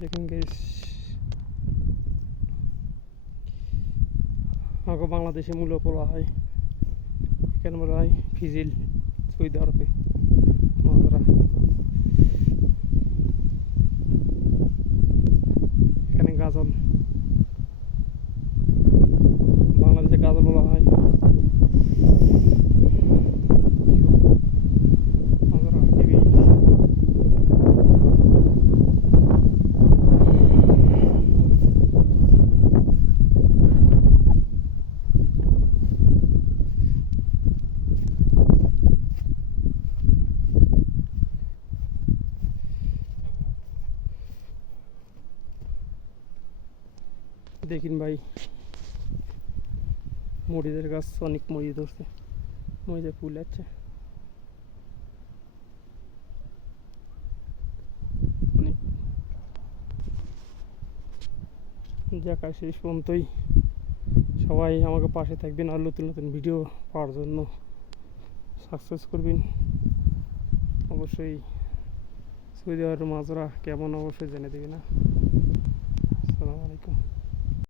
দেখেন গাইস, আমাকে বাংলাদেশে মূল্য বলা হয়, কেন বলা হয় ফিজিল, সৌদি আরবে মাছরা। এখানে গাজল, বাংলাদেশে গাজল বলা হয় মাছরা। দেখিন ভাই, মরিচের গাছ, অনেক মরিচ ধরছে, মরিচের ফুল আছে অনেক। যাক, শেষ পর্যন্তই সবাই আমাকে পাশে থাকবেন, আর নতুন নতুন ভিডিও পাওয়ার জন্য সাকসেস করবেন অবশ্যই। সৌদি আরবের মাছরা কেমন অবশ্যই জেনে দেবে না।